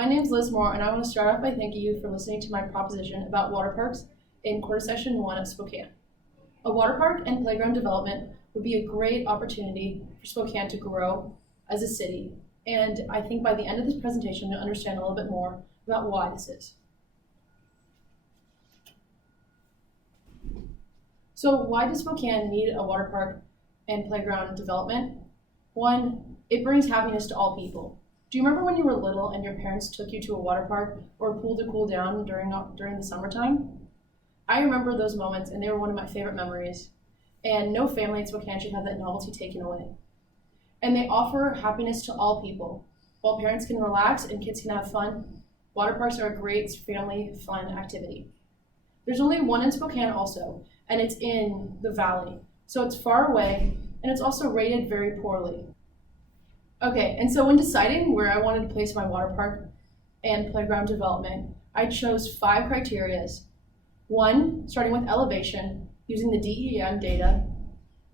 My name is Liz Moore, and I want to start off by thanking you for listening to my proposition about water parks in quarter session 1 at Spokane. A water park and playground development would be a great opportunity for Spokane to grow as a city, and I think by the end of this presentation you'll understand a little bit more about why this is. So why does Spokane need a water park and playground development? One, it brings happiness to all people. Do you remember when you were little and your parents took you to a water park or a pool to cool down during the summertime? I remember those moments, and they were one of my favorite memories. And no family in Spokane should have that novelty taken away. And they offer happiness to all people. While parents can relax and kids can have fun, water parks are a great family fun activity. There's only one in Spokane also, and it's in the valley. So it's far away, and it's also rated very poorly. Okay, and so when deciding where I wanted to place my water park and playground development, I chose 5 criteria. 1, starting with elevation, using the DEM data.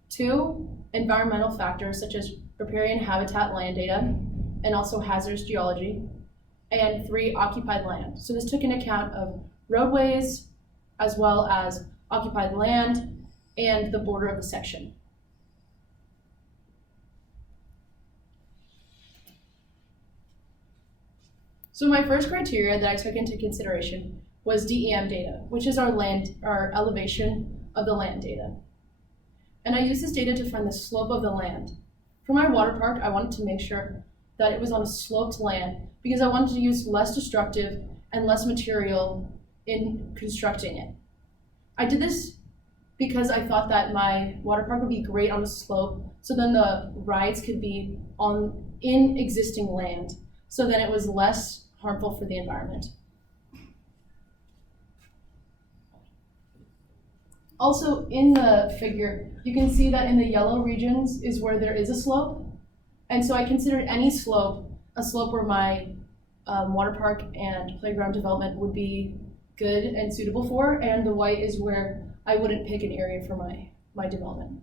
2, environmental factors such as riparian habitat land data, and also hazardous geology. And 3, occupied land. So this took into account of roadways, as well as occupied land, and the border of the section. So my first criteria that I took into consideration was DEM data, which is our elevation of the land data. And I used this data to find the slope of the land. For my water park, I wanted to make sure that it was on a sloped land because I wanted to use less destructive and less material in constructing it. I did this because I thought that my water park would be great on a slope, so then the rides could be in existing land, so then it was less harmful for the environment. Also, in the figure, you can see that in the yellow regions is where there is a slope. And so I considered any slope a slope where my water park and playground development would be good and suitable for, and the white is where I wouldn't pick an area for my development.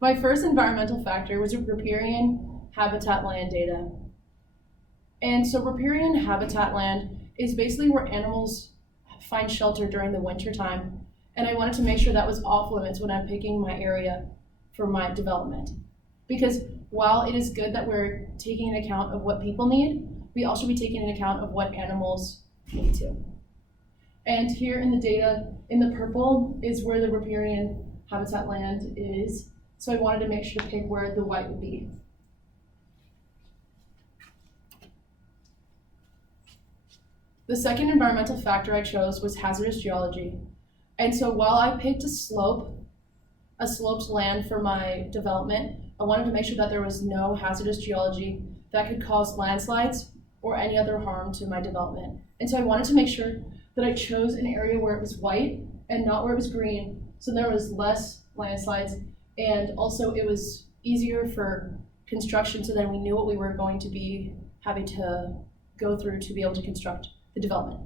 My first environmental factor was riparian habitat land data. And so riparian habitat land is basically where animals find shelter during the winter time. And I wanted to make sure that was off limits when I'm picking my area for my development. Because while it is good that we're taking an account of what people need, we also be taking an account of what animals need too. And here in the data, in the purple is where the riparian habitat land is. So I wanted to make sure to pick where the white would be. The second environmental factor I chose was hazardous geology. And so while I picked a sloped land for my development, I wanted to make sure that there was no hazardous geology that could cause landslides or any other harm to my development. And so I wanted to make sure that I chose an area where it was white and not where it was green, so there was less landslides, and also it was easier for construction so then we knew what we were going to be having to go through to be able to construct the development.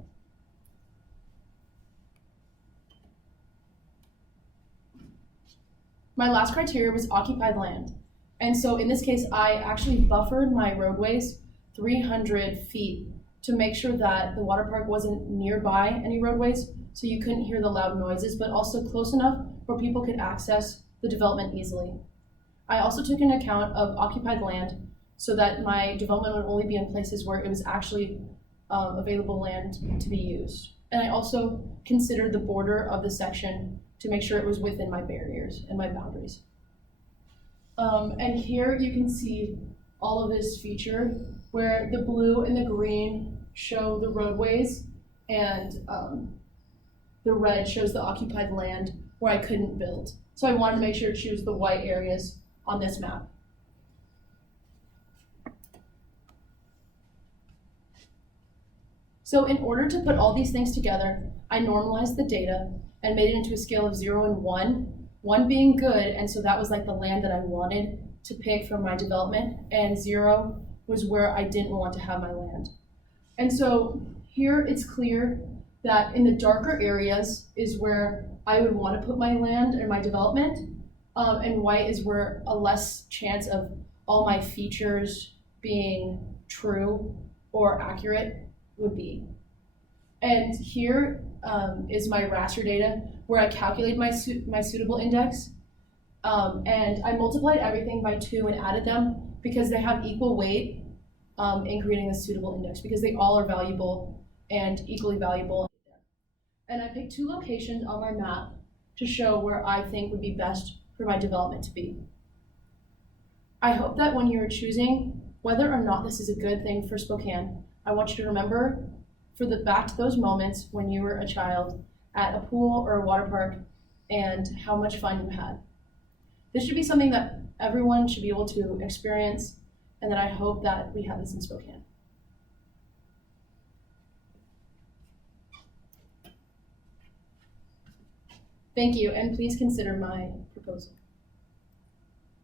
My last criteria was occupied land. And so in this case, I actually buffered my roadways 300 feet to make sure that the water park wasn't nearby any roadways, so you couldn't hear the loud noises, but also close enough where people could access the development easily. I also took into account of occupied land so that my development would only be in places where it was actually available land to be used. And I also considered the border of the section to make sure it was within my barriers and my boundaries. And here you can see all of this feature where the blue and the green show the roadways and the red shows the occupied land where I couldn't build. So I wanted to make sure to choose the white areas on this map. So in order to put all these things together, I normalized the data and made it into a scale of 0 and 1, 1 being good, and so that was like the land that I wanted to pick from my development, and 0 was where I didn't want to have my land. And so here it's clear that in the darker areas is where I would want to put my land or my development, and white is where a less chance of all my features being true or accurate would be. And here is my raster data where I calculate my suitable index, and I multiplied everything by 2 and added them because they have equal weight in creating a suitable index, because they all are valuable and equally valuable. And I picked 2 locations on my map to show where I think would be best for my development to be. I hope that when you're choosing whether or not this is a good thing for Spokane, I want you to remember back to those moments when you were a child at a pool or a water park and how much fun you had. This should be something that everyone should be able to experience, and that I hope that we have this in Spokane. Thank you, and please consider my proposal.